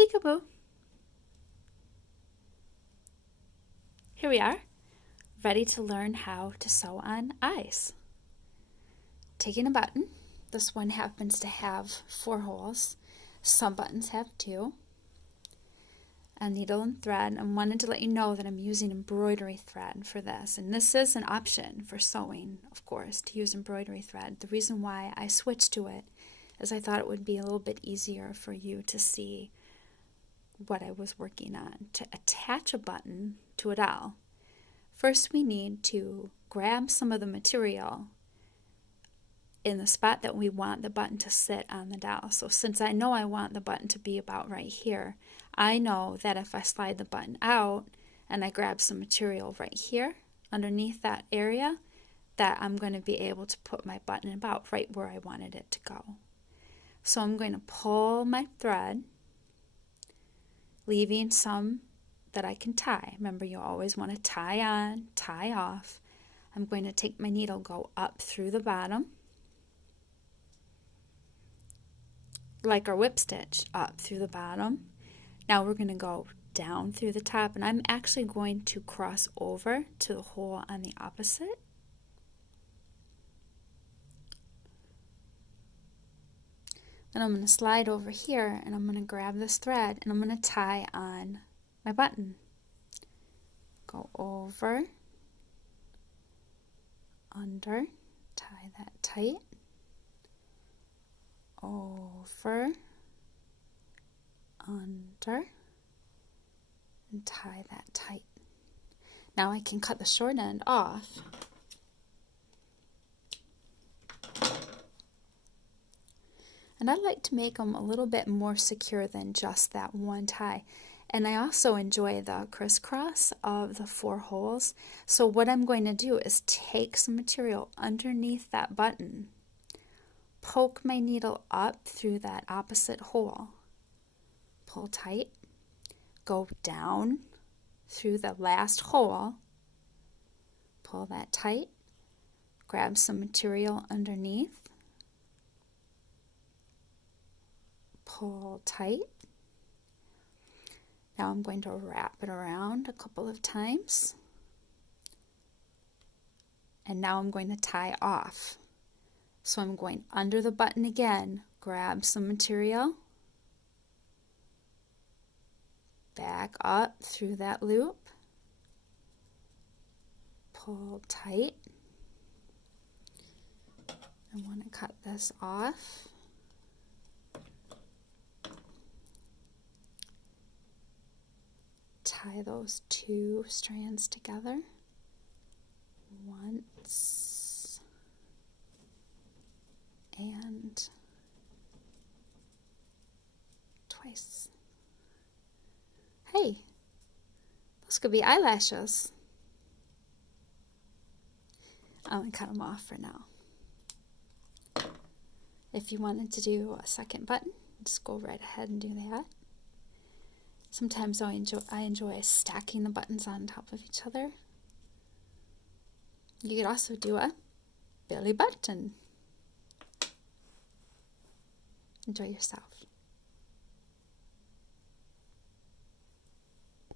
Peekaboo. Here we are, ready to learn how to sew on eyes. Taking a button, this one happens to have 4 holes. Some buttons have 2. A needle and thread. I wanted to let you know that I'm using embroidery thread for this, and this is an option for sewing, of course, to use embroidery thread. The reason why I switched to it is I thought it would be a little bit easier for you to see what I was working on. To attach a button to a doll, first we need to grab some of the material in the spot that we want the button to sit on the doll. So since I know I want the button to be about right here, I know that if I slide the button out and I grab some material right here underneath that area, that I'm going to be able to put my button about right where I wanted it to go. So I'm going to pull my thread, leaving some that I can tie. Remember, you always want to tie on, tie off. I'm going to take my needle, go up through the bottom, like our whip stitch, up through the bottom. Now we're going to go down through the top, and I'm actually going to cross over to the hole on the opposite. Then I'm going to slide over here, and I'm going to grab this thread, and I'm going to tie on my button. Go over, under, tie that tight, over, under, and tie that tight. Now I can cut the short end off. And I like to make them a little bit more secure than just that one tie. And I also enjoy the crisscross of the 4 holes. So what I'm going to do is take some material underneath that button, poke my needle up through that opposite hole, pull tight, go down through the last hole, pull that tight, grab some material underneath, pull tight. Now I'm going to wrap it around a couple of times, and now I'm going to tie off. So I'm going under the button again, grab some material, back up through that loop, pull tight. I want to cut this off. Tie those 2 strands together once and twice. Hey, those could be eyelashes. I'm going to cut them off for now. If you wanted to do a second button, just go right ahead and do that. Sometimes I enjoy stacking the buttons on top of each other. You could also do a belly button. Enjoy yourself.